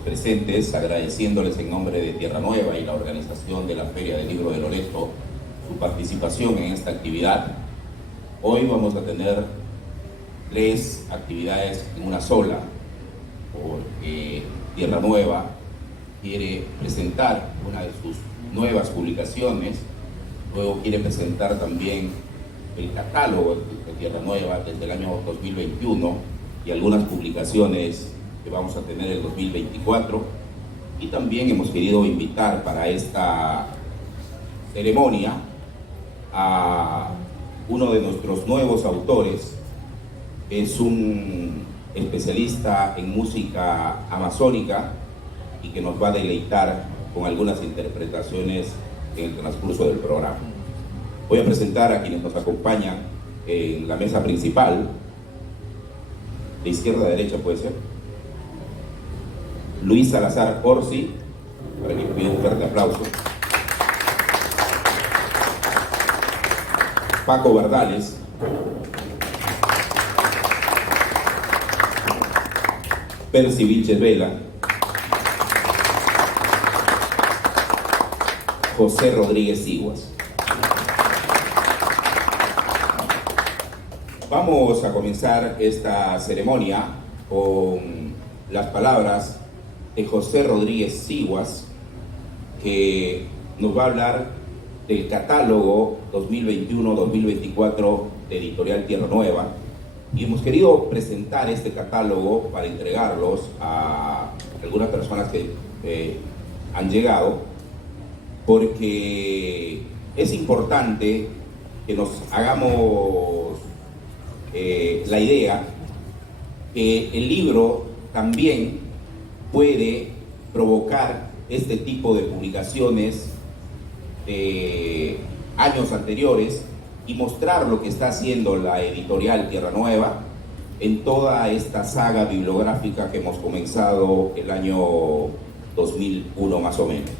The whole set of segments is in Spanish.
presentes, agradeciéndoles en nombre de Tierra Nueva y la organización de la Feria del Libro de Loreto su participación en esta actividad. Hoy vamos a tener 3 actividades en una sola, porque Tierra Nueva quiere presentar una de sus nuevas publicaciones, luego quiere presentar también el catálogo de Tierra Nueva desde el año 2021 y algunas publicaciones que vamos a tener el 2024, y también hemos querido invitar para esta ceremonia a uno de nuestros nuevos autores. Es un especialista en música amazónica y que nos va a deleitar con algunas interpretaciones en el transcurso del programa. Voy a presentar a quienes nos acompañan en la mesa principal, de izquierda a derecha puede ser. Luis Salazar Orsi, para que pida un fuerte aplauso. Paco Verdales. Percy Vilches Vela. José Rodríguez Siguas. Vamos a comenzar esta ceremonia con las palabras de José Rodríguez Siguas, que nos va a hablar del catálogo 2021-2024 de Editorial Tierra Nueva, y hemos querido presentar este catálogo para entregarlos a algunas personas que han llegado, porque es importante que nos hagamos la idea que el libro también puede provocar este tipo de publicaciones de años anteriores y mostrar lo que está haciendo la editorial Tierra Nueva en toda esta saga bibliográfica que hemos comenzado el año 2001 más o menos.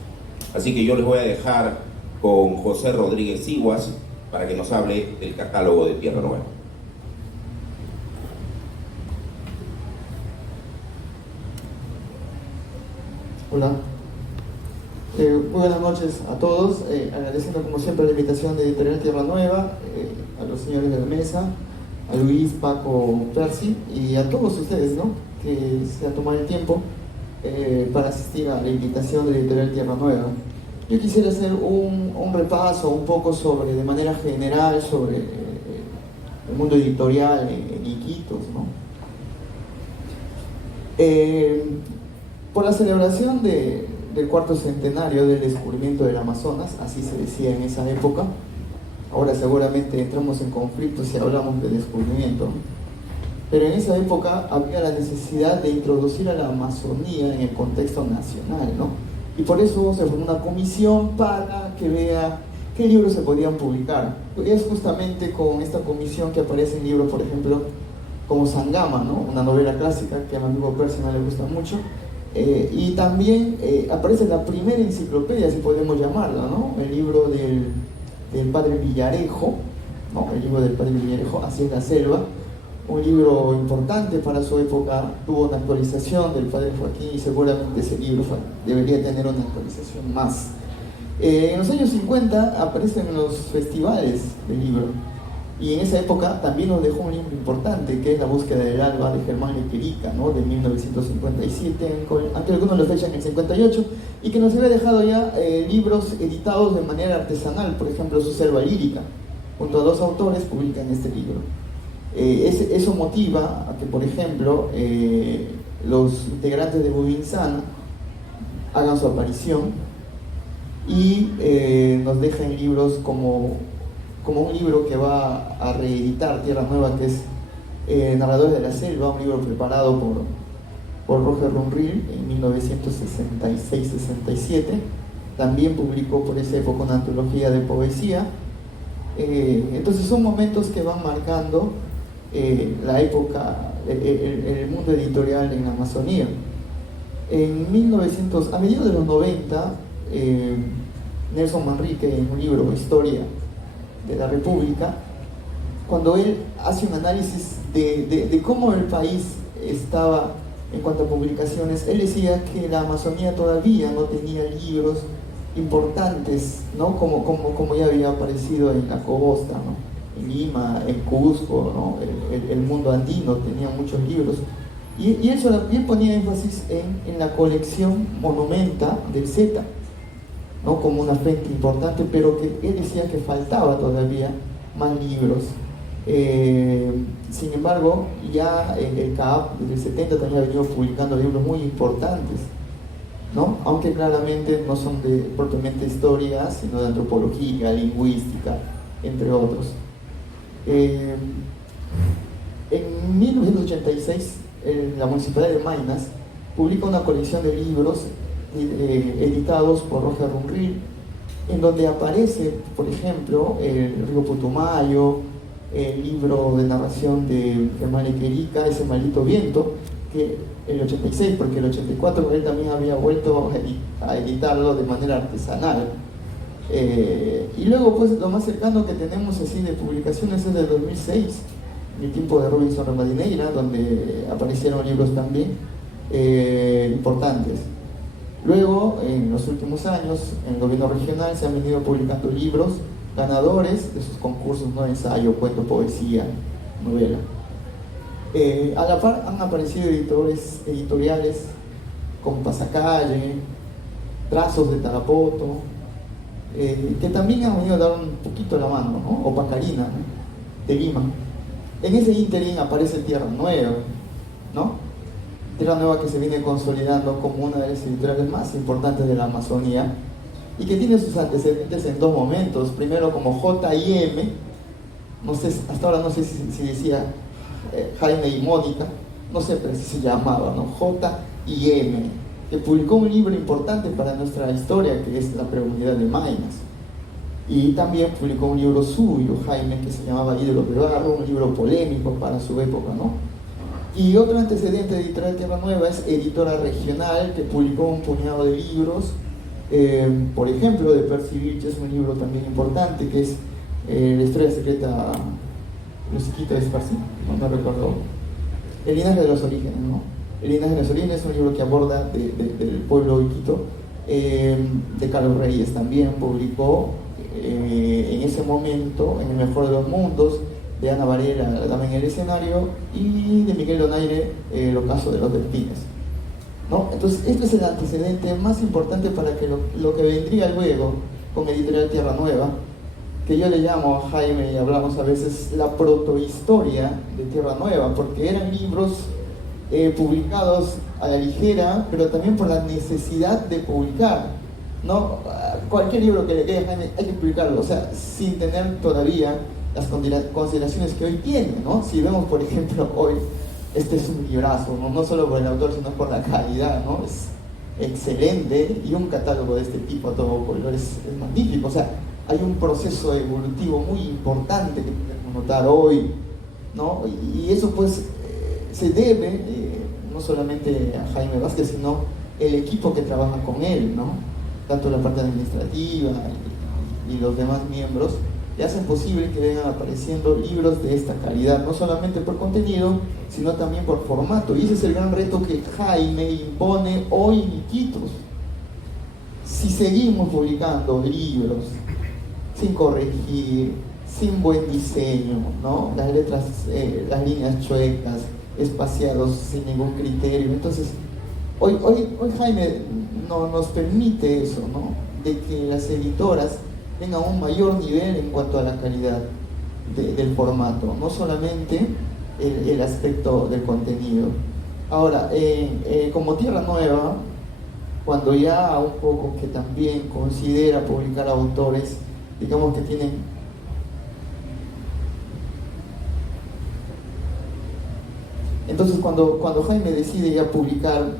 Así que yo les voy a dejar con José Rodríguez Siguas para que nos hable del catálogo de Tierra Nueva. Hola, muy buenas noches a todos, agradeciendo como siempre la invitación de Editorial Tierra Nueva, a los señores de la mesa, a Luis, Paco, Percy y a todos ustedes, ¿no?, que se han tomado el tiempo para asistir a la invitación de Editorial Tierra Nueva. Yo quisiera hacer un repaso un poco sobre, de manera general, sobre el mundo editorial en Iquitos, ¿no? Por la celebración del cuarto centenario del descubrimiento del Amazonas, así se decía en esa época. Ahora seguramente entramos en conflicto si hablamos de descubrimiento, ¿no? Pero en esa época había la necesidad de introducir a la Amazonía en el contexto nacional, ¿no? Y por eso se formó una comisión para que vea qué libros se podían publicar. Es justamente con esta comisión que aparecen libros, por ejemplo, como Sangama, ¿no?, una novela clásica que a mi amigo Percy no le gusta mucho. Y también aparece la primera enciclopedia, si podemos llamarla, ¿no?, el libro del padre Villarejo, ¿no?, el libro del padre Villarejo, Así es la selva, un libro importante para su época. Tuvo una actualización del padre Joaquín y seguramente ese libro debería tener una actualización más. En los años 50 aparecen los festivales del libro, y en esa época también nos dejó un libro importante, que es La búsqueda del alba, de Germán Lequerica, ¿no?, de 1957, aunque algunos lo fechan en el 58, y que nos había dejado ya libros editados de manera artesanal. Por ejemplo, Su selva lírica, junto a 2 autores, publican este libro. Eso motiva a que, por ejemplo, los integrantes de Bubinsana hagan su aparición y nos dejen libros como un libro que va a reeditar Tierra Nueva, que es Narradores de la Selva, un libro preparado por Roger Runril en 1966-67. También publicó por esa época una antología de poesía. Entonces son momentos que van marcando la época, el mundo editorial en la Amazonía. A mediados de los 90, Nelson Manrique, en un libro, Historia de la República, cuando él hace un análisis de cómo el país estaba en cuanto a publicaciones, él decía que la Amazonía todavía no tenía libros importantes, ¿no? Como ya había aparecido en la costa, ¿no? En Lima, en Cusco, ¿no? El mundo andino tenía muchos libros. Y él ponía énfasis en la colección Monumenta del Z, ¿no? Como una fuente importante, pero que él decía que faltaba todavía más libros. Sin embargo, ya el CAAP desde el 70 también ha venido publicando libros muy importantes, ¿no? Aunque claramente no son de propiamente historia, sino de antropología, lingüística, entre otros. En 1986, la Municipalidad de Maynas publica una colección de libros editados por Roger Runril, en donde aparece, por ejemplo, el río Putumayo, el libro de narración de Germán Equerica, Ese maldito viento, que el 86, porque el 84 él también había vuelto a editarlo de manera artesanal. Y luego, pues, lo más cercano que tenemos así de publicaciones es del 2006, en el tiempo de Robinson Rivadeneira, donde aparecieron libros también importantes. Luego, en los últimos años, en el gobierno regional se han venido publicando libros ganadores de sus concursos, ¿no? Ensayo, cuento, poesía, novela. A la par han aparecido editoriales como Pasacalle, Trazos de Tarapoto, que también han venido a dar un poquito la mano, ¿no? O Pacarina, ¿no? De Lima. En ese ínterin aparece Tierra Nueva, ¿no? Tierra Nueva, que se viene consolidando como una de las editoriales más importantes de la Amazonía y que tiene sus antecedentes en dos momentos. Primero como J&M, no sé, hasta ahora no sé si decía Jaime y Mónica, no sé, pero si se llamaba, ¿no? J&M, que publicó un libro importante para nuestra historia, que es La Preunidad de Maynas. Y también publicó un libro suyo, Jaime, que se llamaba Ídolos de Barro, un libro polémico para su época, ¿no? Y otro antecedente de Editorial Tierra Nueva es Editora Regional, que publicó un puñado de libros, por ejemplo, de Percy, que es un libro también importante, que es La historia secreta, los Iquitos de Esparcí, no recuerdo, El linaje de los orígenes, ¿no? El linaje de los orígenes es un libro que aborda del pueblo Iquito, de Carlos Reyes también publicó en ese momento, en El mejor de los mundos, de Ana Varela, La dama en el escenario, y de Miguel Donaire, El ocaso de los delfines, ¿no? Entonces, este es el antecedente más importante para que lo que vendría luego con Editorial Tierra Nueva, que yo le llamo a Jaime y hablamos a veces la protohistoria de Tierra Nueva, porque eran libros publicados a la ligera, pero también por la necesidad de publicar, ¿no? Cualquier libro que le quede a Jaime hay que publicarlo, o sea, sin tener todavía las consideraciones que hoy tiene, ¿no? Si vemos, por ejemplo, hoy, este es un librazo, ¿no? No solo por el autor, sino por la calidad, ¿no? Es excelente, y un catálogo de este tipo a todo color es magnífico. O sea, hay un proceso evolutivo muy importante que podemos notar hoy, ¿no? Y eso, pues, se debe no solamente a Jaime Vázquez, sino el equipo que trabaja con él, ¿no? Tanto la parte administrativa y los demás miembros, que hacen posible que vengan apareciendo libros de esta calidad, no solamente por contenido, sino también por formato. Y ese es el gran reto que Jaime impone hoy en Iquitos. Si seguimos publicando libros sin corregir, sin buen diseño, ¿no? Las letras, las líneas chuecas, espaciados sin ningún criterio, entonces hoy Jaime no nos permite eso, ¿no? De que las editoras tengan un mayor nivel en cuanto a la calidad del formato, no solamente el aspecto del contenido. Ahora, como Tierra Nueva, cuando ya un poco que también considera publicar autores, digamos que tienen entonces cuando Jaime decide ya publicar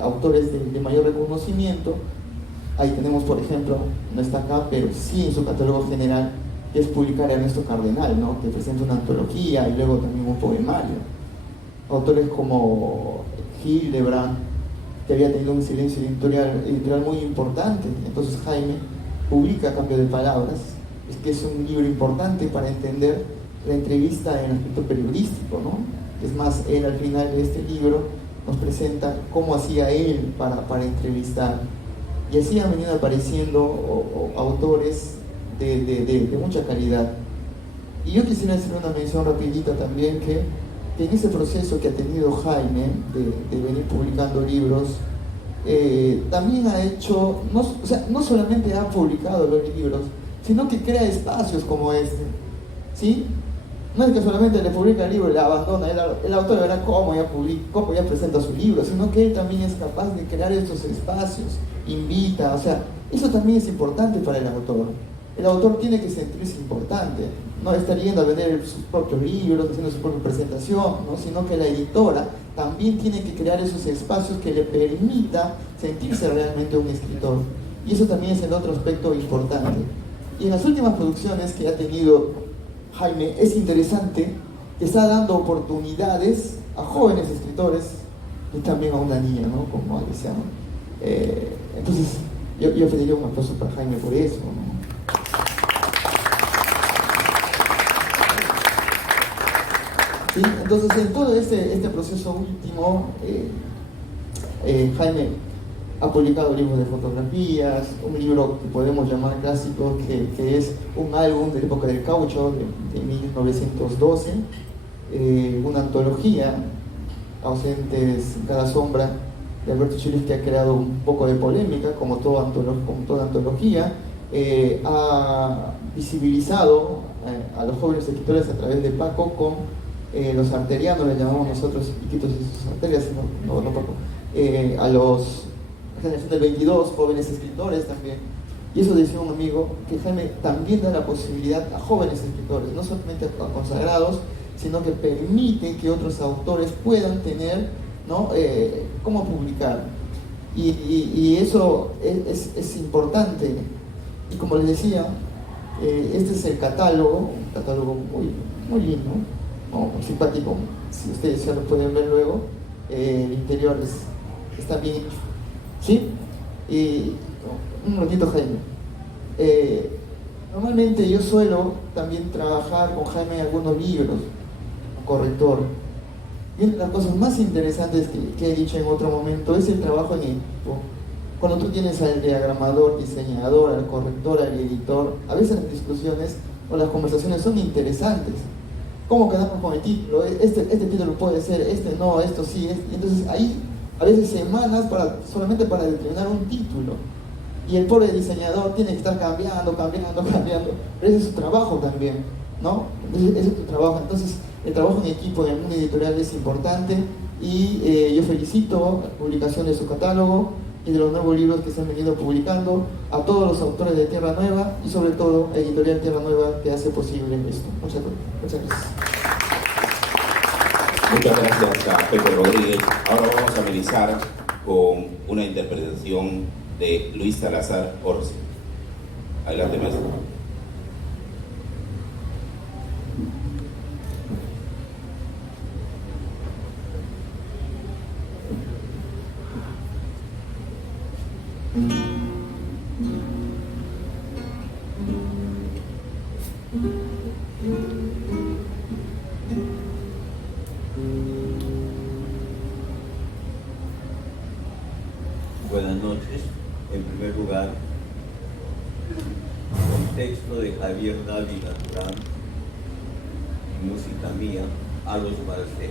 autores de mayor reconocimiento, ahí tenemos, por ejemplo, no está acá, pero sí en su catálogo general, que es publicar a Ernesto Cardenal, ¿no? Que presenta una antología y luego también un poemario. Autores como Hildebrand, que había tenido un silencio editorial muy importante. Entonces Jaime publica Cambio de Palabras, es que es un libro importante para entender la entrevista en aspecto periodístico, ¿no? Es más, él al final de este libro nos presenta cómo hacía él para entrevistar. Y así han venido apareciendo autores de mucha calidad. Y yo quisiera hacer una mención rapidita también que en ese proceso que ha tenido Jaime de venir publicando libros, también ha hecho, no solamente ha publicado los libros, sino que crea espacios como este, ¿sí? No es que solamente le publica el libro y le abandona, el autor verá cómo ya presenta su libro, sino que él también es capaz de crear estos espacios, invita, o sea, eso también es importante para el autor. El autor tiene que sentirse importante, no estar yendo a vender sus propios libros, haciendo su propia presentación, ¿no? Sino que la editora también tiene que crear esos espacios que le permita sentirse realmente un escritor. Y eso también es el otro aspecto importante. Y en las últimas producciones que ha tenido Jaime, es interesante que está dando oportunidades a jóvenes escritores y también a una niña, ¿no? Como Alicia, ¿no? Entonces, yo pediría un aplauso para Jaime por eso, ¿no? ¿Sí? Entonces, en todo este proceso último, Jaime ha publicado libros de fotografías, un libro que podemos llamar clásico, que es un álbum de la época del caucho, de 1912, una antología, Ausentes en cada sombra, de Alberto Chiles, que ha creado un poco de polémica, como toda antología, ha visibilizado a los jóvenes escritores a través de Paco con los arterianos, le llamamos nosotros, Iquitos y sus arterias, no Paco, a los generación del 22, jóvenes escritores también. Y eso decía un amigo, que Jaime también da la posibilidad a jóvenes escritores, no solamente a consagrados, sino que permite que otros autores puedan tener, ¿no? Cómo publicar. Y eso es importante. Y como les decía, este es el catálogo, un catálogo muy lindo, ¿no? Muy simpático. Si ustedes ya lo pueden ver luego, el interior está bien hecho. ¿Sí? Y un momentito, Jaime. Normalmente yo suelo también trabajar con Jaime en algunos libros, como corrector. Y una de las cosas más interesantes que he dicho en otro momento es el trabajo en equipo. Cuando tú tienes al diagramador, diseñador, al corrector, al editor, a veces las discusiones o las conversaciones son interesantes. ¿Cómo quedamos con el título? Este título puede ser, este no, esto sí. Entonces ahí a veces semanas solamente para determinar un título. Y el pobre diseñador tiene que estar cambiando, pero ese es su trabajo también, ¿no? Ese es tu trabajo. Entonces, el trabajo en equipo en el mundo editorial es importante y yo felicito la publicación de su catálogo y de los nuevos libros que se han venido publicando, a todos los autores de Tierra Nueva y sobre todo a Editorial Tierra Nueva, que hace posible esto. Muchas gracias. Muchas gracias a Pepe Rodríguez. Ahora vamos a amenizar con una interpretación de Luis Salazar Orsi. Adelante, maestro. Buenas noches. En primer lugar, un texto de Javier Dávila Durán y música mía, a los Marcés.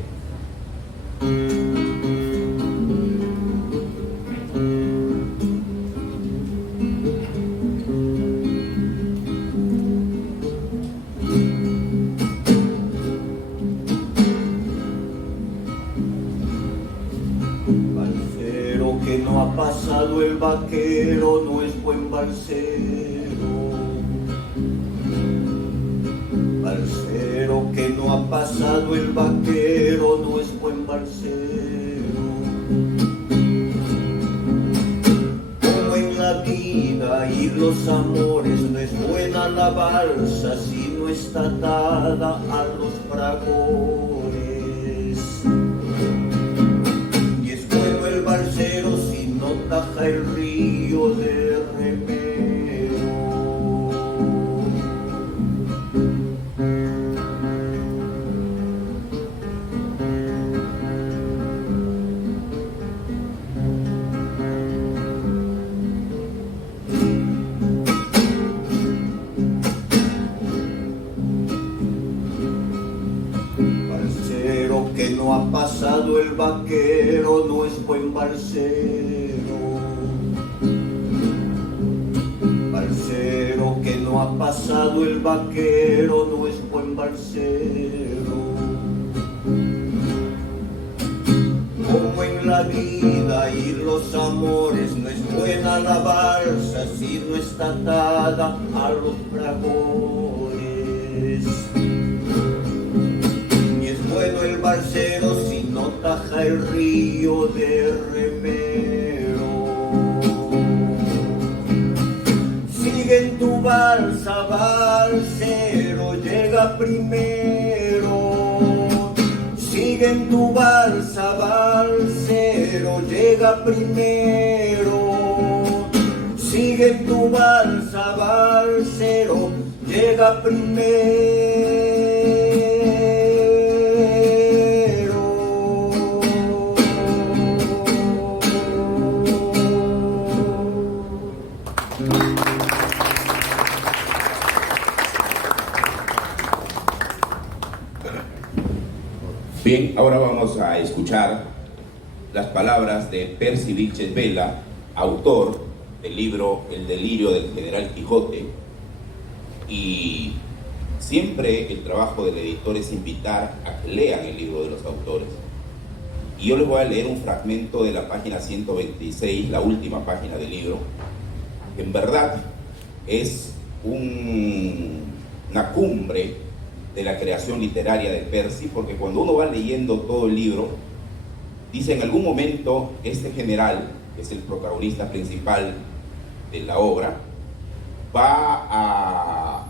Que no ha pasado el vaquero, no es buen balsero. Balsero que no ha pasado el vaquero, no es buen balsero. Como en la vida y los amores, no es buena la balsa si no está atada a los fragores. Taja el río de remero. balsero. Balsero que no ha pasado el vaquero no es buen balsero. Como en la vida y los amores no es buena la balsa si no está atada a los fragores. Ni es bueno el balsero si no taja el río de remero. Sigue en tu balsa, balsero, llega primero. Sigue en tu balsa, balsero, llega primero. Sigue en tu balsa, balsero, llega primero. Bien, ahora vamos a escuchar las palabras de Percy Vilches Vela, autor del libro El delirio del general Quijote. Y siempre el trabajo del editor es invitar a que lean el libro de los autores. Y yo les voy a leer un fragmento de la página 126, la última página del libro, que en verdad es una cumbre de la creación literaria de Percy, porque cuando uno va leyendo todo el libro, dice en algún momento este general, que es el protagonista principal de la obra, va a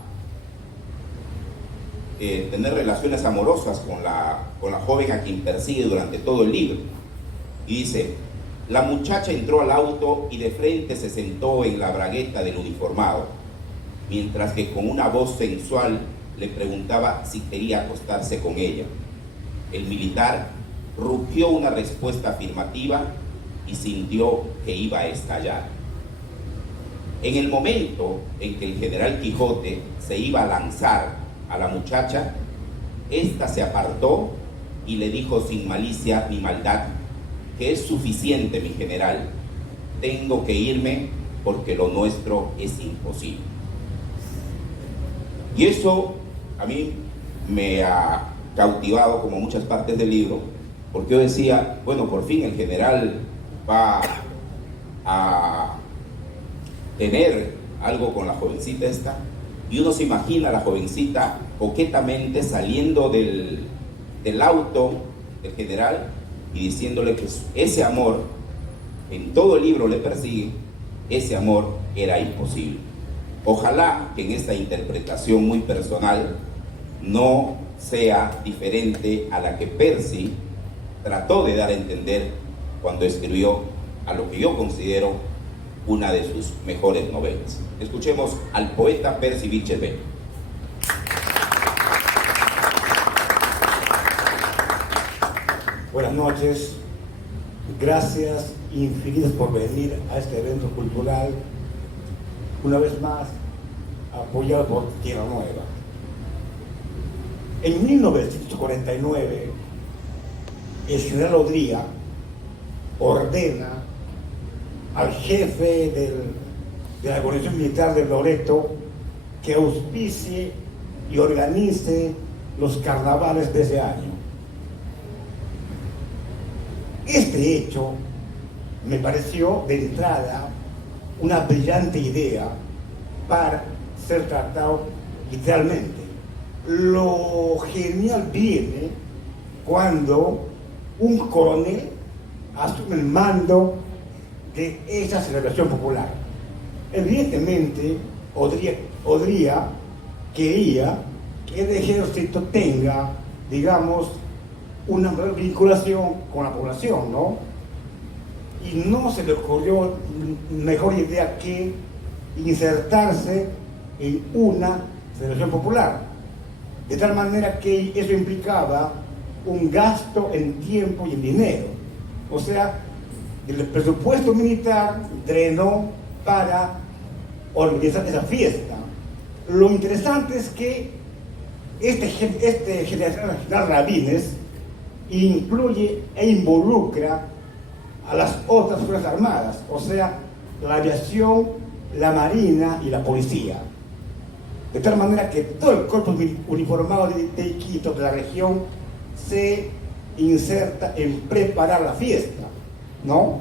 tener relaciones amorosas con la joven a quien persigue durante todo el libro. Y dice: la muchacha entró al auto y de frente se sentó en la bragueta del uniformado, mientras que con una voz sensual le preguntaba si quería acostarse con ella. El militar rugió una respuesta afirmativa y sintió que iba a estallar. En el momento en que el general Quijote se iba a lanzar a la muchacha, ésta se apartó y le dijo sin malicia ni maldad: que es suficiente, mi general, tengo que irme porque lo nuestro es imposible. Y eso a mí me ha cautivado, como muchas partes del libro, porque yo decía, bueno, por fin el general va a tener algo con la jovencita esta, y uno se imagina a la jovencita coquetamente saliendo del auto del general y diciéndole que ese amor, en todo el libro le persigue, ese amor era imposible. Ojalá que en esta interpretación muy personal no sea diferente a la que Percy trató de dar a entender cuando escribió a lo que yo considero una de sus mejores novelas. Escuchemos al poeta Percy Vilches Vela. Buenas noches, gracias infinitas por venir a este evento cultural, una vez más apoyado por Tierra Nueva. En 1949, el general Odría ordena al jefe de la guarnición militar de Loreto que auspicie y organice los carnavales de ese año. Este hecho me pareció de entrada una brillante idea para ser tratado literalmente. Lo genial viene cuando un coronel asume el mando de esa celebración popular. Evidentemente, Odría quería que el ejército tenga, digamos, una vinculación con la población, ¿no? Y no se le ocurrió mejor idea que insertarse en una celebración popular, de tal manera que eso implicaba un gasto en tiempo y en dinero. O sea, el presupuesto militar drenó para organizar esa fiesta. Lo interesante es que este general Rabines incluye e involucra a las otras Fuerzas Armadas, o sea, la aviación, la marina y la policía. De tal manera que todo el cuerpo uniformado de Iquitos, de la región, se inserta en preparar la fiesta, ¿no?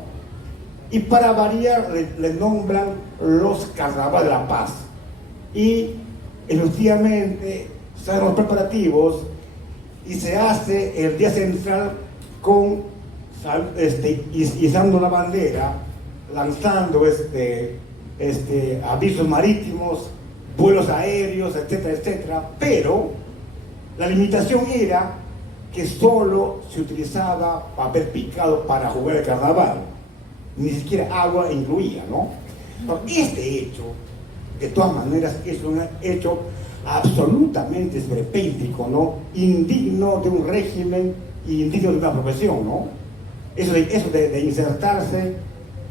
Y para variar le nombran los Carnaval de la Paz. Y efectivamente se hacen los preparativos y se hace el día central con izando la bandera, lanzando avisos marítimos, vuelos aéreos, etcétera, etcétera. Pero la limitación era que solo se utilizaba papel picado para jugar el carnaval, ni siquiera agua incluía, ¿no? Pero este hecho, de todas maneras, es un hecho absolutamente esperpéntico, ¿no? Indigno de un régimen y indigno de una profesión, ¿no? Eso de insertarse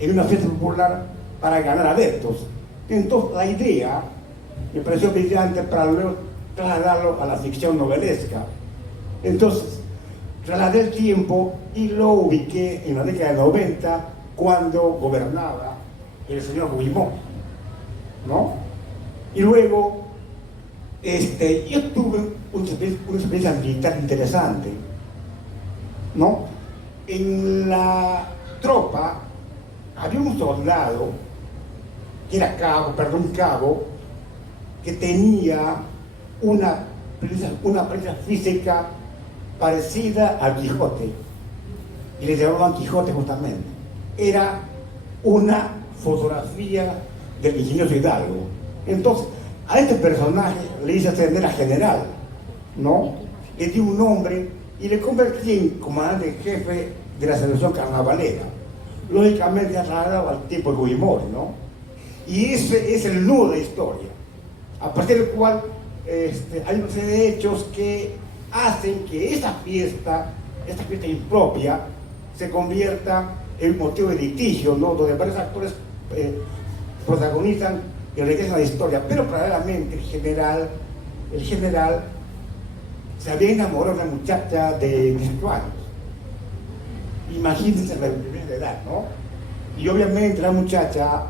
en una fiesta popular para ganar adeptos. Entonces, la idea me pareció brillante para luego trasladarlo a la ficción novelesca. Entonces, trasladé el tiempo y lo ubiqué en la década de 90, cuando gobernaba el señor Guimón, ¿no? Y luego, yo tuve una experiencia militar interesante, ¿no? En la tropa había un soldado que era cabo, que tenía una presencia física parecida al Quijote, y le llamaban Quijote justamente. Era una fotografía del ingenioso Hidalgo. Entonces, a este personaje le hice ascender a general, ¿no? Le di un nombre y le convertí en comandante en jefe de la selección carnavalera. Lógicamente trasladado al tipo de Guimón, ¿no? Y ese es el nudo de la historia, a partir del cual hay una serie de hechos que hacen que esta fiesta impropia, se convierta en motivo de litigio, ¿no? Donde varios actores protagonizan y enriquecen la historia. Pero paralelamente el general se había enamorado de una muchacha de 18 años. Imagínense la primera edad, ¿no? Y obviamente la muchacha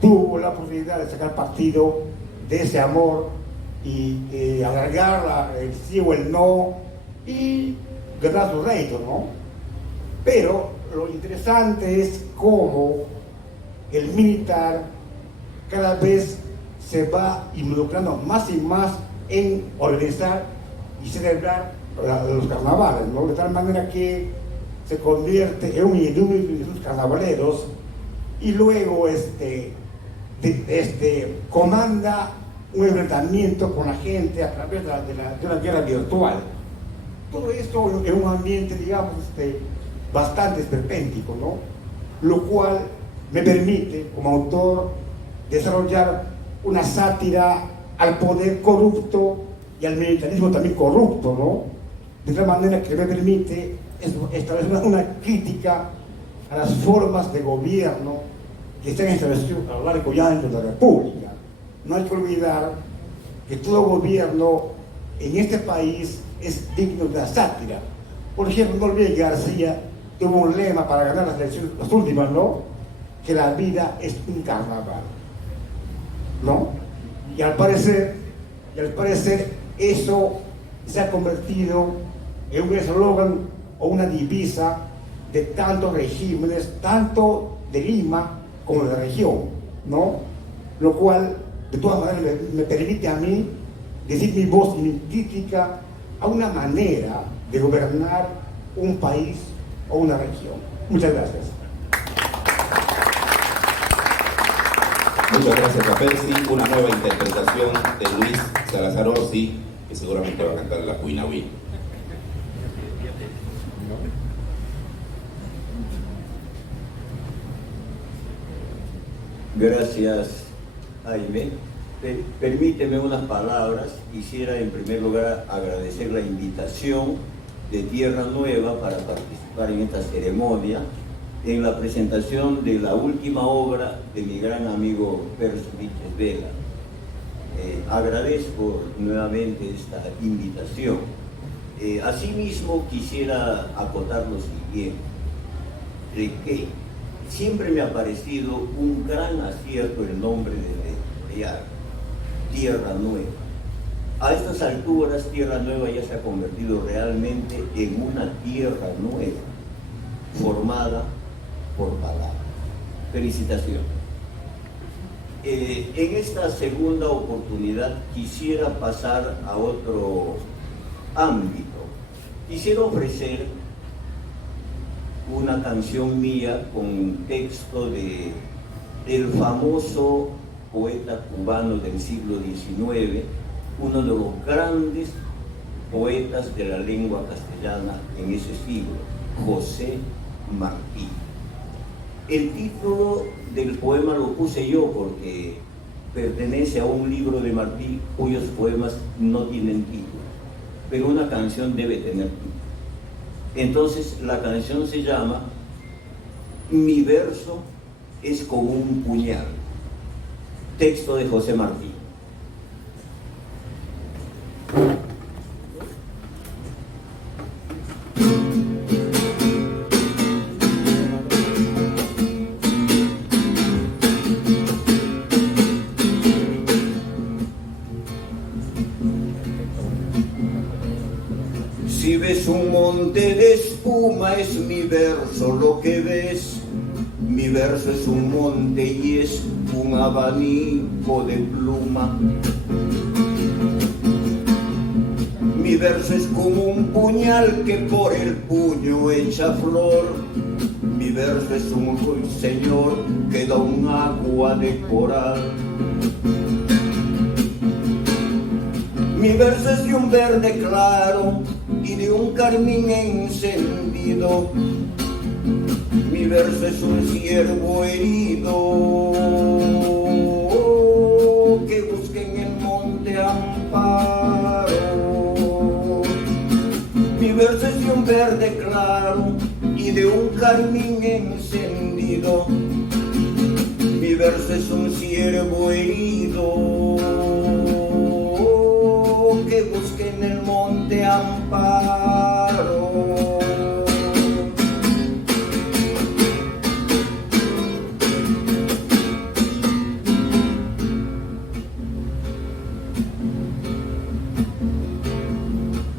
tuvo la posibilidad de sacar partido de ese amor y alargar el sí o el no y ganar su rédito, ¿no? Pero lo interesante es cómo el militar cada vez se va involucrando más y más en organizar y celebrar los carnavales, ¿no? De tal manera que se convierte en un de sus carnavaleros y luego comanda un enfrentamiento con la gente a través de una guerra virtual. Todo esto en un ambiente, digamos, bastante esperpéntico, ¿no? Lo cual me permite, como autor, desarrollar una sátira al poder corrupto y al militarismo también corrupto, ¿no? De tal manera que me permite establecer una crítica a las formas de gobierno que están establecidas a lo largo y ancho de la República. No hay que olvidar que todo gobierno en este país es digno de la sátira. Por ejemplo, no olviden que García tuvo un lema para ganar las elecciones, las últimas, ¿no? Que la vida es un carnaval, ¿no? Y al parecer eso se ha convertido en un eslogan o una divisa de tantos regímenes, tanto de Lima como de la región, ¿no? Lo cual, de todas maneras, me permite a mí decir mi voz y mi crítica a una manera de gobernar un país o una región. Muchas gracias. Muchas gracias, Capelsi. Una nueva interpretación de Luis Salazar Orsi, que seguramente va a cantar la Cuinahuil. Gracias, Jaime. Permíteme unas palabras. Quisiera en primer lugar agradecer la invitación de Tierra Nueva para participar en esta ceremonia, en la presentación de la última obra de mi gran amigo Percio Víquez Vela. Agradezco nuevamente esta invitación. Asimismo, quisiera acotar lo siguiente. de que siempre me ha parecido un gran acierto el nombre de Lear, Tierra Nueva. A estas alturas, Tierra Nueva ya se ha convertido realmente en una tierra nueva, formada por palabras. Felicitaciones. En esta segunda oportunidad quisiera pasar a otro ámbito. Quisiera ofrecer una canción mía con texto del famoso poeta cubano del siglo XIX, uno de los grandes poetas de la lengua castellana en ese siglo, José Martí. El título del poema lo puse yo porque pertenece a un libro de Martí cuyos poemas no tienen título, pero una canción debe tener título. Entonces la canción se llama Mi verso es como un puñal, texto de José Martí. Si ves un monte de espuma, es mi verso lo que ves. Mi verso es un monte y es un abanico de pluma. Mi verso es como un puñal que por el puño echa flor. Mi verso es un ruiseñor que da un agua de coral. Mi verso es de un verde claro y de un carmín encendido. Mi verso es un ciervo herido que busca en el monte amparo. Mi verso es de un verde claro y de un carmín encendido. Mi verso es un ciervo herido que busca en el monte amparo.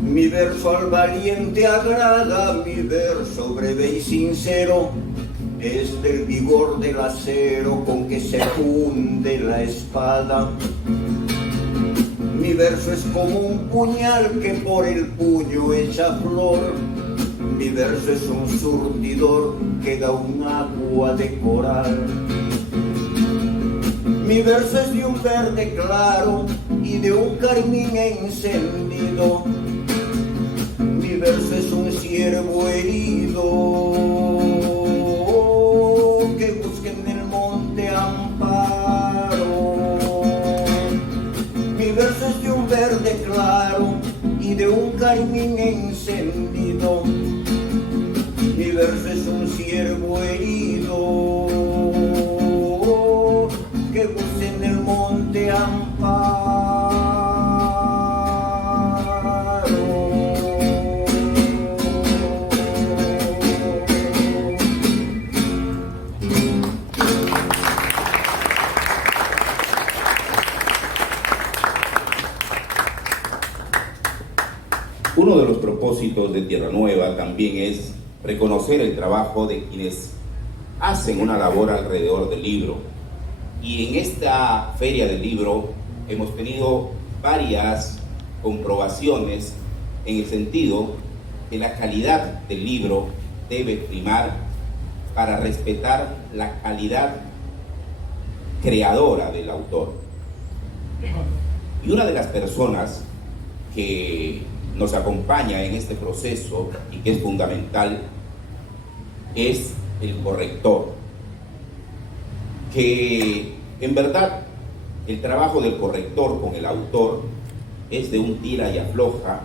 Mi verso al valiente agrada, mi verso breve y sincero es del vigor del acero con que se funde la espada. Mi verso es como un puñal que por el puño echa flor. Mi verso es un surtidor que da un agua de coral. Mi verso es de un verde claro y de un carmín encendido. Mi verso es un ciervo herido que busca en el monte amparo. Mi verso es de un verde claro y de un carmín encendido. Mi verso es un ciervo herido que busca en el monte amparo. Uno de los propósitos de Tierra Nueva también es reconocer el trabajo de quienes hacen una labor alrededor del libro. Y en esta feria del libro hemos tenido varias comprobaciones en el sentido que la calidad del libro debe primar para respetar la calidad creadora del autor. Y una de las personas que nos acompaña en este proceso y que es fundamental es el corrector, que en verdad el trabajo del corrector con el autor es de un tira y afloja,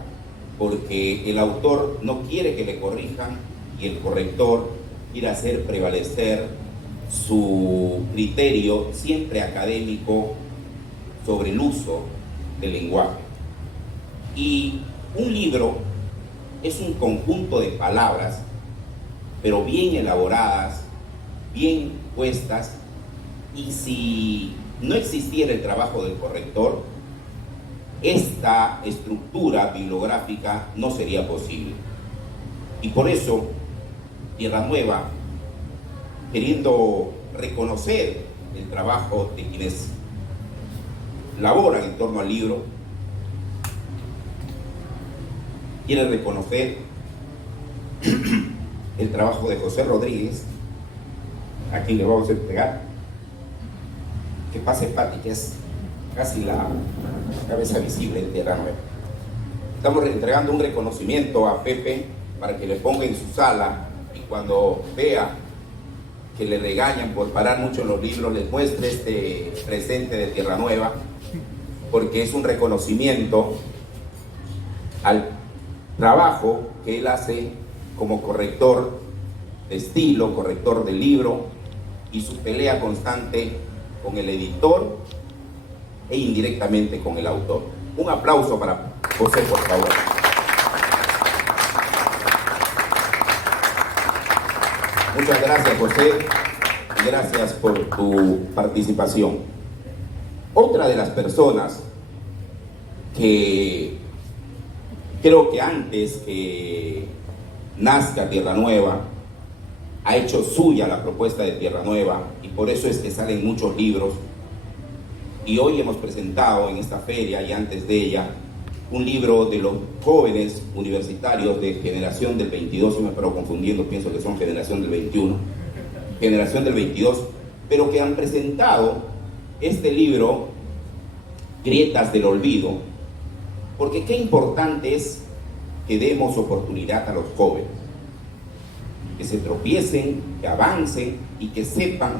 porque el autor no quiere que le corrijan y el corrector quiere hacer prevalecer su criterio siempre académico sobre el uso del lenguaje. Y un libro es un conjunto de palabras pero bien elaboradas, bien puestas, y si no existiera el trabajo del corrector, esta estructura bibliográfica no sería posible. Y por eso, Tierra Nueva, queriendo reconocer el trabajo de quienes laboran en torno al libro, quiere reconocer el trabajo de José Rodríguez, a quien le vamos a entregar. Que pase Pati, que es casi la cabeza visible de Tierra Nueva. Estamos entregando un reconocimiento a Pepe para que le ponga en su sala, y cuando vea que le regañan por parar mucho en los libros, les muestre este presente de Tierra Nueva, porque es un reconocimiento al trabajo que él hace como corrector de estilo, corrector de libro, y su pelea constante con el editor e indirectamente con el autor. Un aplauso para José, por favor. Muchas gracias, José, y gracias por tu participación. Otra de las personas que creo que antes que nazca Tierra Nueva, ha hecho suya la propuesta de Tierra Nueva, y por eso es que salen muchos libros. Y hoy hemos presentado en esta feria, y antes de ella, un libro de los jóvenes universitarios de generación del 22, yo me paro confundiendo, pienso que son generación del 21, generación del 22, pero que han presentado este libro, Grietas del Olvido, porque qué importante es que demos oportunidad a los jóvenes, que se tropiecen, que avancen y que sepan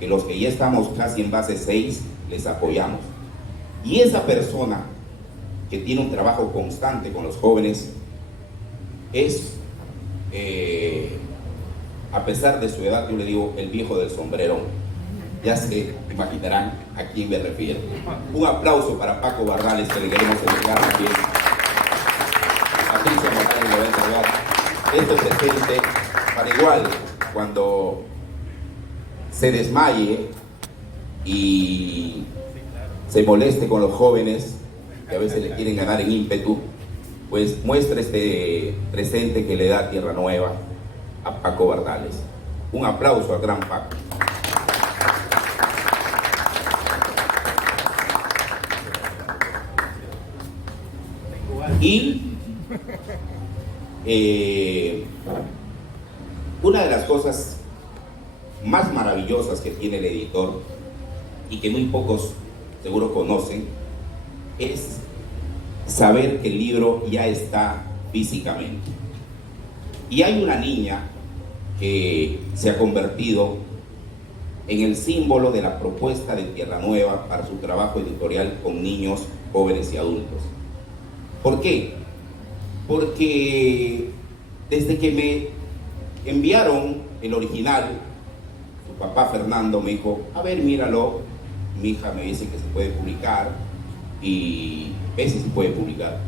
que los que ya estamos casi en base 6 les apoyamos. Y esa persona que tiene un trabajo constante con los jóvenes es, a pesar de su edad, yo le digo el viejo del sombrero. Ya se imaginarán a quién me refiero. Un aplauso para Paco Bardales, que le queremos entregar también. Patricia Morales le va a entregar este presente para igual, cuando se desmaye y se moleste con los jóvenes, que a veces le quieren ganar en ímpetu, pues muestra este presente que le da Tierra Nueva a Paco Bardales. Un aplauso al gran Paco. Y una de las cosas más maravillosas que tiene el editor, y que muy pocos seguro conocen, es saber que el libro ya está físicamente. Y hay una niña que se ha convertido en el símbolo de la propuesta de Tierra Nueva para su trabajo editorial con niños, jóvenes y adultos. ¿Por qué? Porque desde que me enviaron el original, su papá Fernando me dijo, a ver, míralo, mi hija me dice que se puede publicar, y ve si se puede publicar.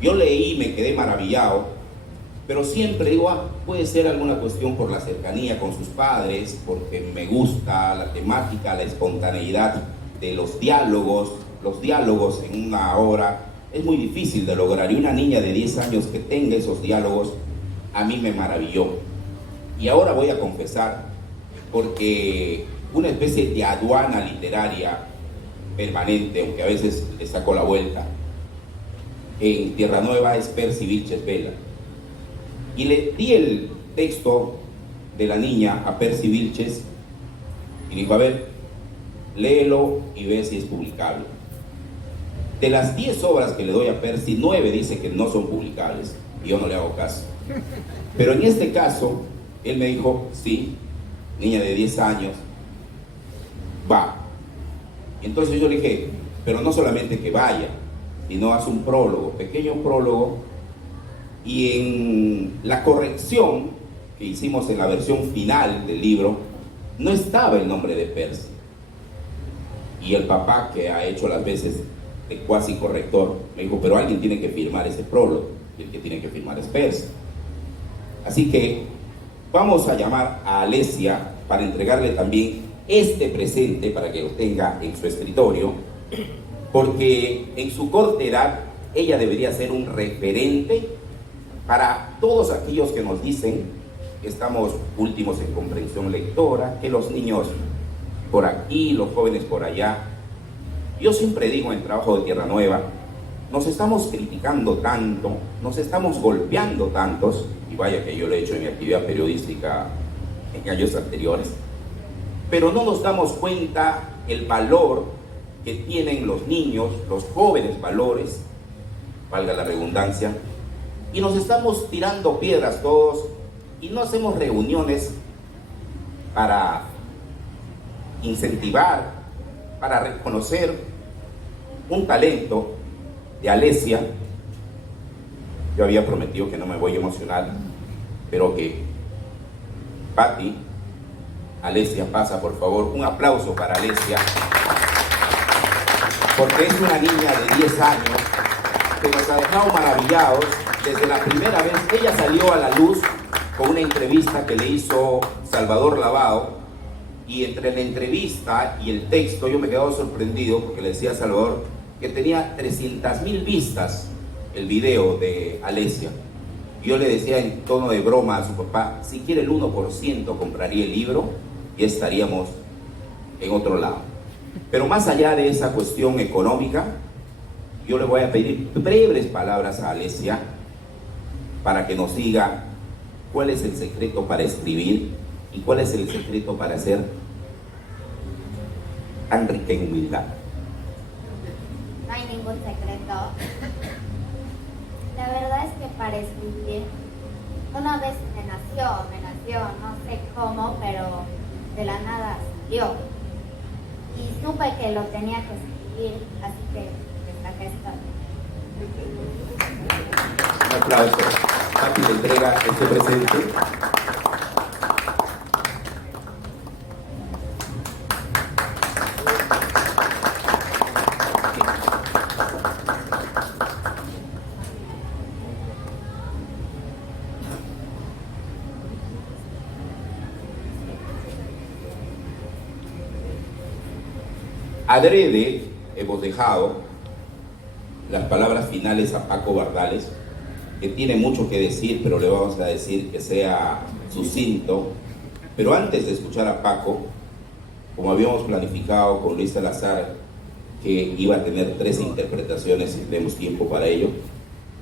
Yo leí, me quedé maravillado, pero siempre digo, puede ser alguna cuestión por la cercanía con sus padres, porque me gusta la temática, la espontaneidad de los diálogos en una obra es muy difícil de lograr, y una niña de 10 años que tenga esos diálogos a mí me maravilló. Y ahora voy a confesar, porque una especie de aduana literaria permanente, aunque a veces le saco la vuelta, en Tierra Nueva es Percy Vilches Vela. Y le di el texto de la niña a Percy Vilches y dijo, a ver, léelo y ve si es publicable. De las 10 obras que le doy a Percy, 9 dice que no son publicables, y yo no le hago caso. Pero en este caso, él me dijo, sí, niña de 10 años, va. Y entonces yo le dije, pero no solamente que vaya, sino haz un prólogo, pequeño prólogo, y en la corrección que hicimos en la versión final del libro, no estaba el nombre de Percy. Y el papá, que ha hecho las veces de cuasi corrector, me dijo, pero alguien tiene que firmar ese prólogo, y el que tiene que firmar es Percy. Así que Vamos a llamar a Alesia para entregarle también este presente para que lo tenga en su escritorio, porque en su corta edad ella debería ser un referente para todos aquellos que nos dicen que estamos últimos en comprensión lectora, que los niños por aquí, los jóvenes por allá. Yo siempre digo en el trabajo de Tierra Nueva, nos estamos criticando tanto, nos estamos golpeando tantos, y vaya que yo lo he hecho en mi actividad periodística en años anteriores, pero no nos damos cuenta el valor que tienen los niños, los jóvenes valores, valga la redundancia, y nos estamos tirando piedras todos y no hacemos reuniones para incentivar, para reconocer un talento de Alesia. Yo había prometido que no me voy a emocionar, pero que Patti, Alesia pasa, por favor, un aplauso para Alesia, porque es una niña de 10 años que nos ha dejado maravillados desde la primera vez. Ella salió a la luz con una entrevista que le hizo Salvador Lavao, y entre la entrevista y el texto yo me he quedado sorprendido porque le decía a Salvador que tenía 300.000 vistas el video de Alesia. Yo le decía en tono de broma a su papá, si quiere el 1% compraría el libro y estaríamos en otro lado. Pero más allá de esa cuestión económica, yo le voy a pedir breves palabras a Alesia para que nos diga cuál es el secreto para escribir y cuál es el secreto para ser tan rica en humildad. No hay ningún secreto. La verdad es que para escribir, una vez me nació, no sé cómo, pero de la nada salió. Y supe que lo tenía que escribir, así que destaqué esto. Un aplauso. Patti le entrega este presente. Adrede hemos dejado las palabras finales a Paco Bardales, que tiene mucho que decir, pero le vamos a decir que sea sucinto. Pero antes de escuchar a Paco, como habíamos planificado con Luis Salazar, que iba a tener 3 interpretaciones si tenemos tiempo para ello,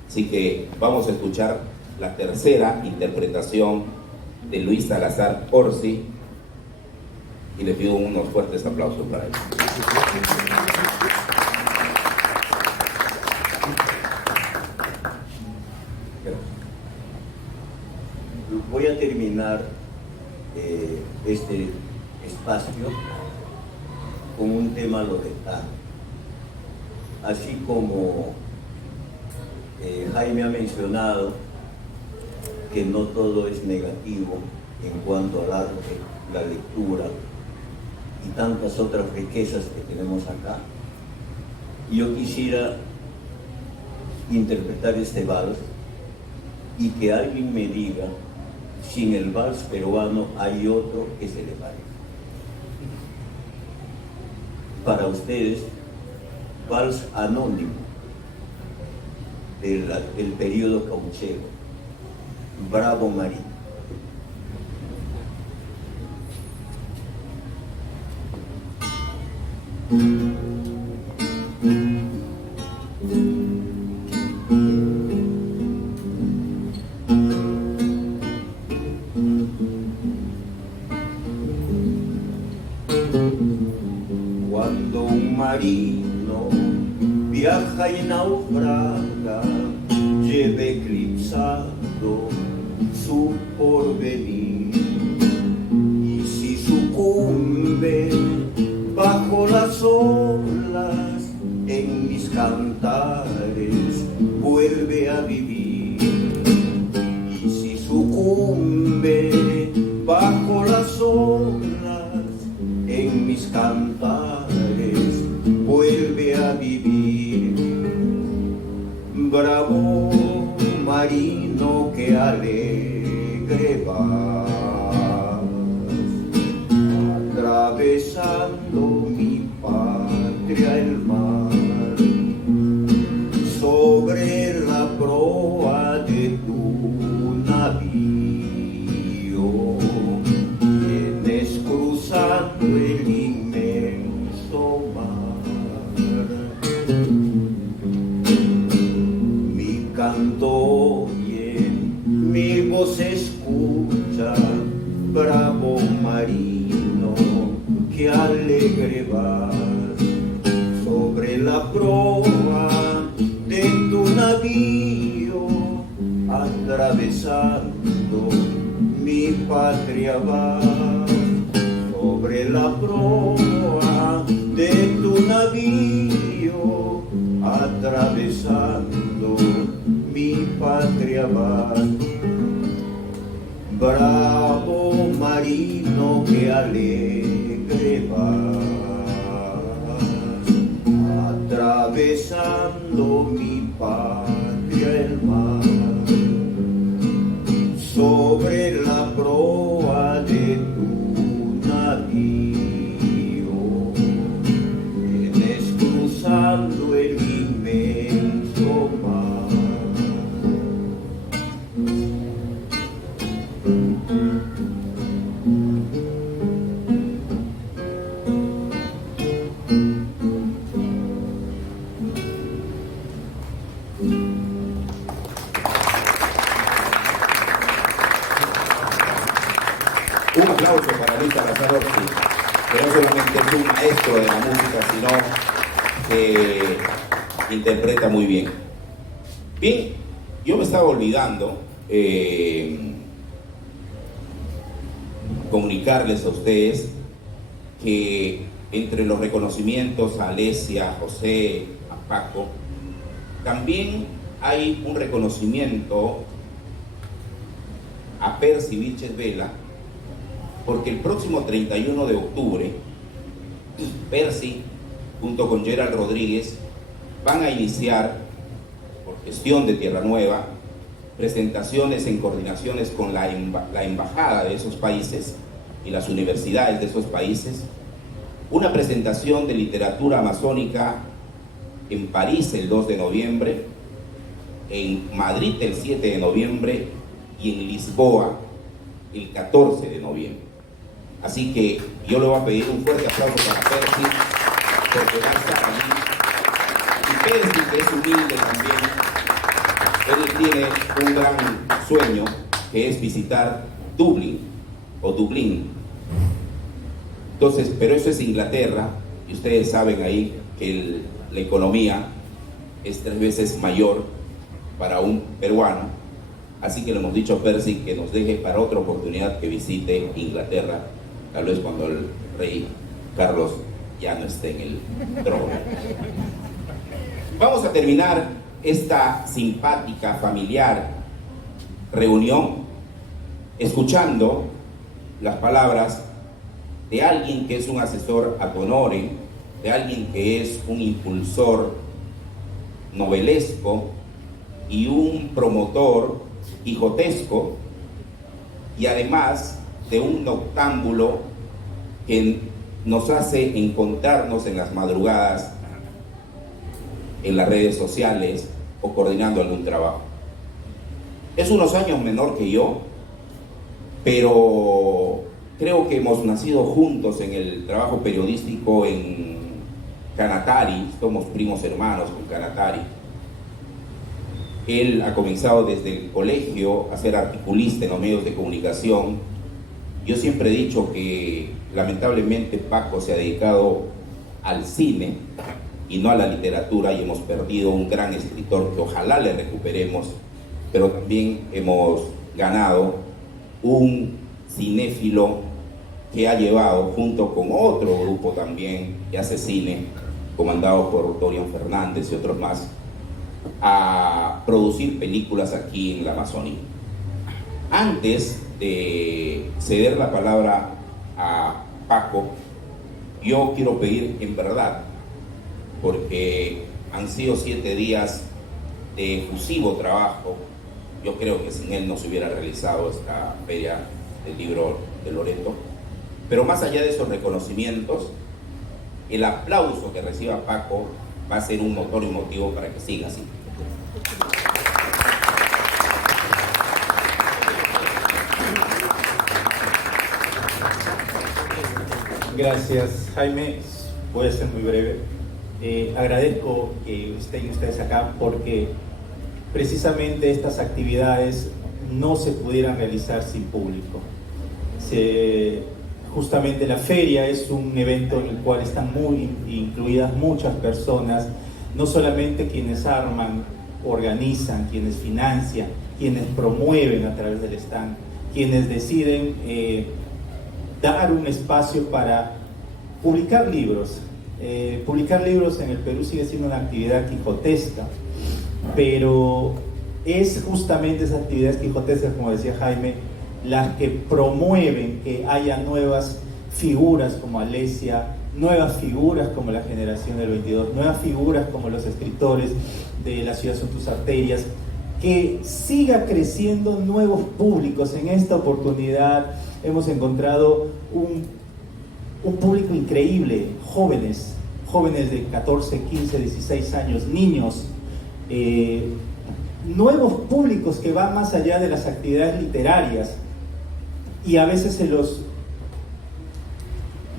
así que vamos a escuchar la tercera interpretación de Luis Salazar Orsi, y le pido unos fuertes aplausos para él. Voy a terminar este espacio con un tema loretano. Así como Jaime ha mencionado que no todo es negativo en cuanto al arte, la lectura y tantas otras riquezas que tenemos acá, yo quisiera interpretar este vals y que alguien me diga si en el vals peruano hay otro que se le parezca. Para ustedes, vals anónimo del periodo cauchero, Bravo Marín. Cuando un marino viaja y naufraga, lleva eclipsado su porvenir, y si sucumbe bajo las olas, en mis cantares vuelve a vivir. Y si sucumbe bajo las olas, en mis cantares vuelve a vivir. Bravo marino que alegre va. atravesando mi patria el mar, sobre la proa de tu navío, vienes cruzando el inmenso mar. Mi canto y mi voz escucha, bravo marino, que alegre vas sobre la proa de tu navío, atravesando mi patria vas, sobre la proa de tu navío, atravesando mi patria vas. Bravo marino, que alegre vas, atravesando mi patria el mar, sobre la proa de tu navío, vienes cruzando el inmenso mar. Un aplauso para Luis Salazar, que no solamente es un maestro de la música, sino que interpreta muy bien. Bien, yo me estaba olvidando comunicarles a ustedes que entre los reconocimientos a Alesia, a José, a Paco, también hay un reconocimiento a Percy Vilches Vela, porque el próximo 31 de octubre, Percy, junto con Gerald Rodríguez, van a iniciar, por gestión de Tierra Nueva, presentaciones en coordinaciones con la embajada de esos países y las universidades de esos países, una presentación de literatura amazónica en París el 2 de noviembre, en Madrid el 7 de noviembre y en Lisboa el 14 de noviembre. Así que yo le voy a pedir un fuerte aplauso para Percy, porque va a estar allí. Y Percy, que es humilde también, él tiene un gran sueño, que es visitar Dublín. Entonces, pero eso es Inglaterra, y ustedes saben ahí que la economía es 3 veces mayor para un peruano, así que le hemos dicho a Percy que nos deje para otra oportunidad que visite Inglaterra, tal vez cuando el rey Carlos ya no esté en el trono. Vamos a terminar esta simpática, familiar reunión escuchando las palabras de alguien que es un asesor ad honorem, de alguien que es un impulsor novelesco y un promotor quijotesco, y además de un noctámbulo que nos hace encontrarnos en las madrugadas en las redes sociales o coordinando algún trabajo. Es unos años menor que yo, pero creo que hemos nacido juntos en el trabajo periodístico en Canatari, somos primos hermanos con Canatari. Él ha comenzado desde el colegio a ser articulista en los medios de comunicación. Yo siempre he dicho que lamentablemente Paco se ha dedicado al cine y no a la literatura, y hemos perdido un gran escritor que ojalá le recuperemos, pero también hemos ganado un cinéfilo que ha llevado, junto con otro grupo también que hace cine, comandado por Dorian Fernández y otros más, a producir películas aquí en la Amazonía. Antes de ceder la palabra a Paco, yo quiero pedir en verdad, porque han sido 7 días de efusivo trabajo. Yo creo que sin él no se hubiera realizado esta feria del libro de Loreto. Pero más allá de esos reconocimientos, el aplauso que reciba Paco va a ser un motor y un motivo para que siga así. Gracias, Jaime. Voy a ser muy breve. Agradezco que estén ustedes acá porque precisamente estas actividades no se pudieran realizar sin público. Justamente la feria es un evento en el cual están muy incluidas muchas personas, no solamente quienes arman, organizan, quienes financian, quienes promueven a través del stand, quienes deciden dar un espacio para publicar libros. Publicar libros en el Perú sigue siendo una actividad quijotesca, pero es justamente esas actividades quijotescas, como decía Jaime, las que promueven que haya nuevas figuras como Alesia, nuevas figuras como la generación del 22, nuevas figuras como los escritores de La ciudad son tus arterias, que siga creciendo nuevos públicos. En esta oportunidad hemos encontrado un público increíble, jóvenes de 14, 15, 16 años, niños, nuevos públicos que van más allá de las actividades literarias, y a veces se los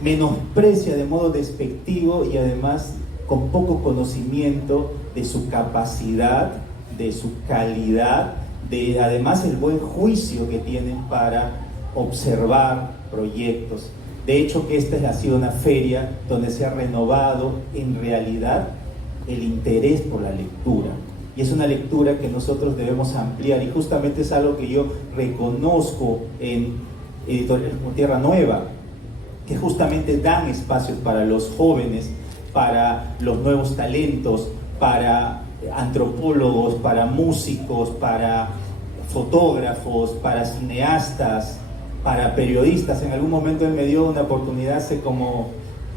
menosprecia de modo despectivo y además con poco conocimiento de su capacidad, de su calidad, de además el buen juicio que tienen para observar proyectos. De hecho, que esta ha sido una feria donde se ha renovado en realidad el interés por la lectura. Y es una lectura que nosotros debemos ampliar, y justamente es algo que yo reconozco en editoriales como Tierra Nueva, que justamente dan espacios para los jóvenes, para los nuevos talentos, para antropólogos, para músicos, para fotógrafos, para cineastas, para periodistas. En algún momento él me dio una oportunidad hace como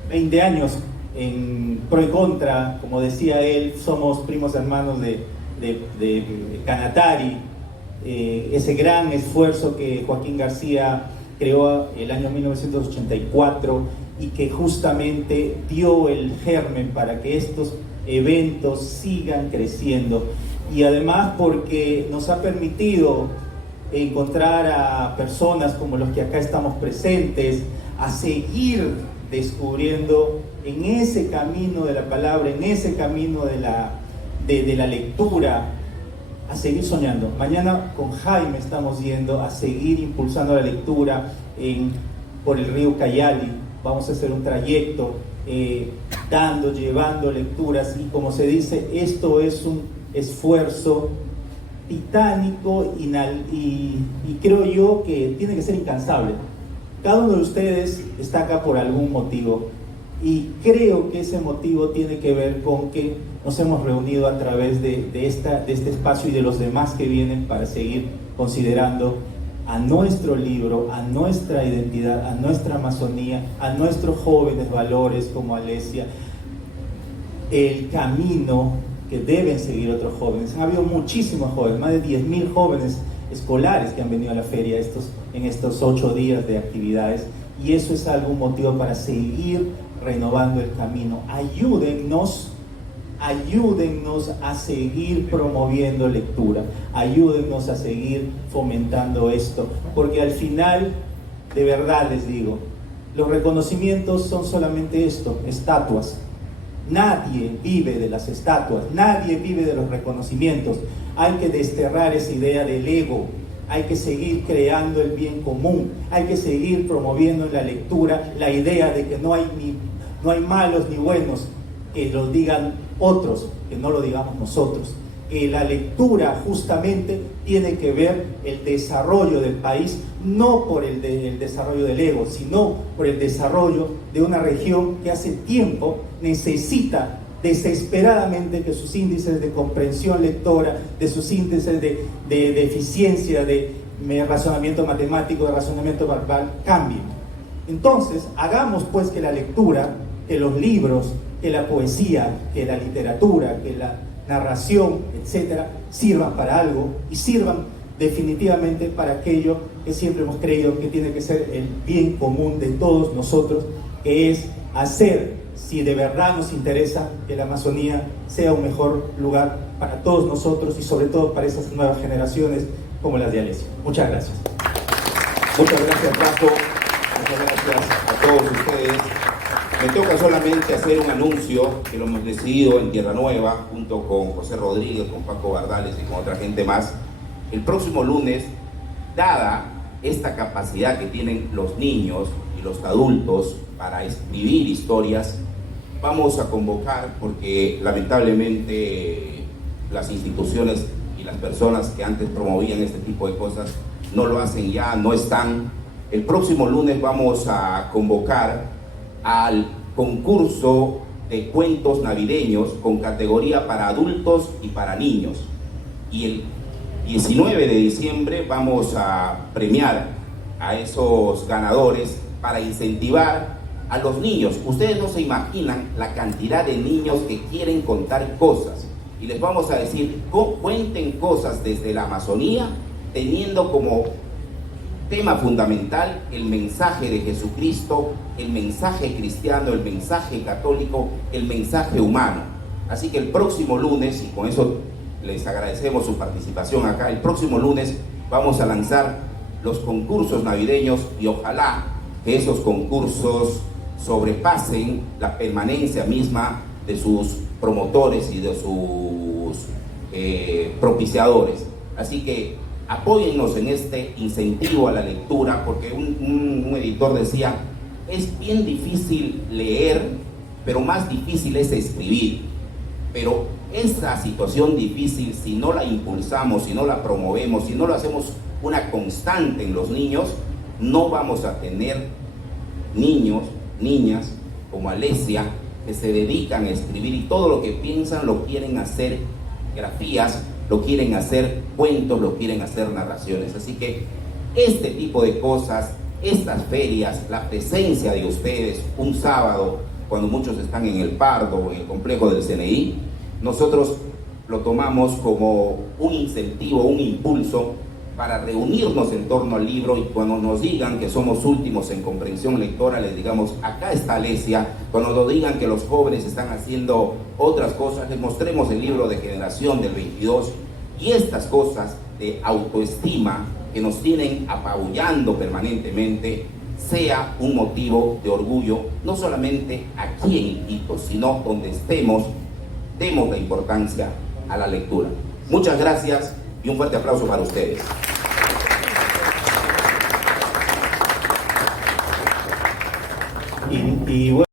20 años en Pro y Contra, como decía él, somos primos hermanos de Canatari, ese gran esfuerzo que Joaquín García creó el año 1984 y que justamente dio el germen para que estos eventos sigan creciendo, y además porque nos ha permitido encontrar a personas como los que acá estamos presentes, a seguir descubriendo en ese camino de la palabra, en ese camino de la lectura, a seguir soñando. Mañana con Jaime estamos yendo a seguir impulsando la lectura por el río Cayali. Vamos a hacer un trayecto llevando lecturas, y como se dice, esto es un esfuerzo titánico y creo yo que tiene que ser incansable. Cada uno de ustedes está acá por algún motivo, y creo que ese motivo tiene que ver con que nos hemos reunido a través de este espacio y de los demás que vienen para seguir considerando a nuestro libro, a nuestra identidad, a nuestra Amazonía, a nuestros jóvenes valores como Alesia, el camino que deben seguir otros jóvenes. Han habido muchísimos jóvenes, más de 10.000 jóvenes escolares que han venido a la feria en estos 8 días de actividades, y eso es algún motivo para seguir renovando el camino. Ayúdennos a seguir promoviendo lectura, ayúdennos a seguir fomentando esto, porque al final, de verdad les digo, los reconocimientos son solamente esto, estatuas. Nadie vive de las estatuas, nadie vive de los reconocimientos. Hay que desterrar esa idea del ego, hay que seguir creando el bien común, hay que seguir promoviendo en la lectura la idea de que no hay malos ni buenos, que lo digan otros, que no lo digamos nosotros. Que la lectura justamente tiene que ver el desarrollo del país, no por el desarrollo del ego, sino por el desarrollo de una región que hace tiempo necesita desesperadamente que sus índices de comprensión lectora, de sus índices de eficiencia, de razonamiento matemático, de razonamiento verbal cambien. Entonces, hagamos pues que la lectura, que los libros, que la poesía, que la literatura, que la narración, etcétera, sirvan para algo, y sirvan definitivamente para aquello que siempre hemos creído que tiene que ser el bien común de todos nosotros, que es hacer, si de verdad nos interesa, que la Amazonía sea un mejor lugar para todos nosotros y sobre todo para esas nuevas generaciones como las de Alesia. Muchas gracias. Muchas gracias, Paco. Muchas gracias a todos ustedes. Me toca solamente hacer un anuncio que lo hemos decidido en Tierra Nueva, junto con José Rodríguez, con Paco Bardales y con otra gente más. El próximo lunes, dada esta capacidad que tienen los niños y los adultos para escribir historias, vamos a convocar, porque lamentablemente las instituciones y las personas que antes promovían este tipo de cosas no lo hacen ya, no están. El próximo lunes vamos a convocar al concurso de cuentos navideños con categoría para adultos y para niños. Y el 19 de diciembre vamos a premiar a esos ganadores para incentivar a los niños. Ustedes no se imaginan la cantidad de niños que quieren contar cosas. Y les vamos a decir, cuenten cosas desde la Amazonía, teniendo como tema fundamental el mensaje de Jesucristo, el mensaje cristiano, el mensaje católico, el mensaje humano. Así que el próximo lunes, y con eso les agradecemos su participación acá, el próximo lunes vamos a lanzar los concursos navideños y ojalá que esos concursos sobrepasen la permanencia misma de sus promotores y de sus propiciadores. Así que apóyennos en este incentivo a la lectura, porque un editor decía, es bien difícil leer, pero más difícil es escribir. Pero esa situación difícil, si no la impulsamos, si no la promovemos, si no lo hacemos una constante en los niños, no vamos a tener niños, niñas como Alesia, que se dedican a escribir y todo lo que piensan lo quieren hacer grafías, lo quieren hacer cuentos, lo quieren hacer narraciones. Así que este tipo de cosas, estas ferias, la presencia de ustedes un sábado, cuando muchos están en el Pardo o en el complejo del CNI, nosotros lo tomamos como un incentivo, un impulso para reunirnos en torno al libro, y cuando nos digan que somos últimos en comprensión lectora, les digamos, acá está Alesia. Cuando nos digan que los jóvenes están haciendo otras cosas, les mostremos el libro de Generación del 22, y estas cosas de autoestima que nos tienen apabullando permanentemente, sea un motivo de orgullo, no solamente aquí en Iquitos, sino donde estemos, demos la importancia a la lectura. Muchas gracias y un fuerte aplauso para ustedes. Y bueno,